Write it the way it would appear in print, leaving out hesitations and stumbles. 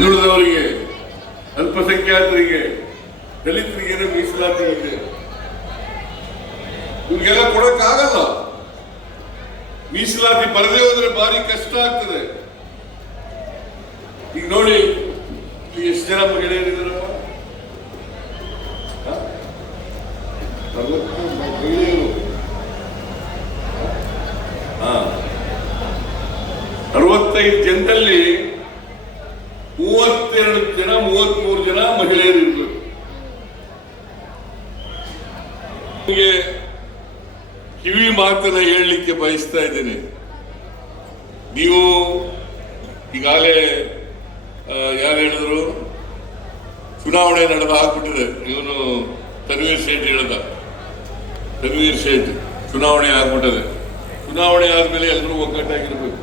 ಹಿಂದುಳಿದವರಿಗೆ, ಅಲ್ಪಸಂಖ್ಯಾತರಿಗೆ, ದಲಿತರಿಗೆ ಮೀಸಲಾತಿ ಇದೆ. ಇವ್ರಿಗೆಲ್ಲ ಕೊಡಕ್ಕಾಗಲ್ಲ. ಮೀಸಲಾತಿ ಬರದೇ ಹೋದ್ರೆ ಭಾರಿ ಕಷ್ಟ ಆಗ್ತದೆ. ಈಗ ನೋಡಿ, ಎಷ್ಟು ಜನ ಮಹಿಳೆಯರಿದ್ದಾರಪ್ಪ? ಮಹಿಳೆಯರು 65 ಜನದಲ್ಲಿ 32 ಜನ 33 ಜನ ಮಹಿಳೆಯರು ಇರಬೇಕು. ನಿಮಗೆ ಕಿವಿ ಮಾತನ್ನ ಹೇಳಲಿಕ್ಕೆ ಬಯಸ್ತಾ ಇದ್ದೇನೆ. ನೀವು ಈಗಾಗಲೇ ಯಾರು ಹೇಳಿದ್ರು, ಚುನಾವಣೆ ನಡೆದ ಆಗ್ಬಿಟ್ಟಿದೆ. ಇವನು ತನ್ವೀರ್ ಸೇಠ್ ಹೇಳ್ದ, ತನ್ವೀರ್ ಸೇಠ್ ಚುನಾವಣೆ ಆಗ್ಬಿಟ್ಟದೆ. ಚುನಾವಣೆ ಆದ್ಮೇಲೆ ಎಲ್ಲರೂ ಒಗ್ಗಟ್ಟಾಗಿರ್ಬೇಕು.